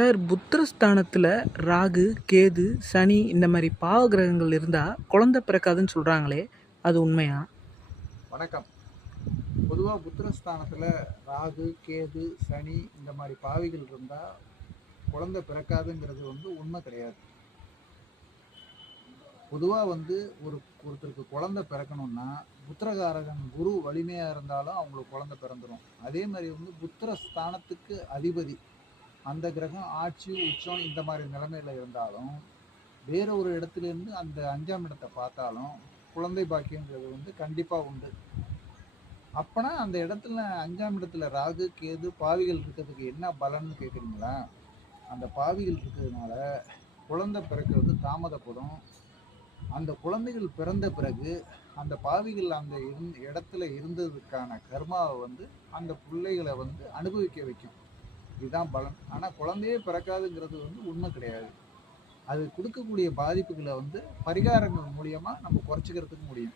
Sir, புத்திரஸ்தானத்துல Rahu, Ketu, சனி இந்த மாரி பாவ கிரகங்கள் இருந்தா குழந்தை பிறக்காதுன்னு சொல்றாங்களே, அது உண்மையா? வணக்கம். பொதுவாக புத்திரஸ்தானத்தில் ராகு, கேது, சனி இந்த மாதிரி பாவிகள் இருந்தால் குழந்தை பிறக்காதுங்கிறது உண்மை கிடையாது. பொதுவாக ஒருத்தருக்கு குழந்தை பிறக்கணும்னா புத்திரகாரகன் குரு வலிமையாக இருந்தாலும் அவங்களுக்கு குழந்தை பிறந்துடும். அதே மாதிரி புத்திரஸ்தானத்துக்கு அதிபதி அந்த கிரகம் ஆட்சி உச்சம் இந்த மாதிரி நிலைமையில இருந்தாலும் வேற ஒரு இடத்துலேருந்து அந்த 5ஆம் இடத்தை பார்த்தாலும் குழந்தை பாக்கியங்கிறது கண்டிப்பாக உண்டு. அப்பனா அந்த இடத்துல 5ஆம் இடத்துல ராகு, கேது, பாவிகள் இருக்கிறதுக்கு என்ன பலன்னு கேட்குறீங்களா? அந்த பாவிகள் இருக்கிறதுனால குழந்தை பிறக்கிறது தாமதப்படும். அந்த குழந்தைகள் பிறந்த பிறகு அந்த பாவிகள் அந்த இடத்துல இருந்ததுக்கான கர்மாவை அந்த பிள்ளைகளை அனுபவிக்க வைக்கும். இதுதான் பலன். ஆனால் குழந்தையே பிறக்காதுங்கிறது உண்மை கிடையாது. அது கொடுக்கக்கூடிய பாதிப்புகளை பரிகாரங்கள் மூலியமா நம்ம குறைச்சிக்கிறதுக்கு முடியும்.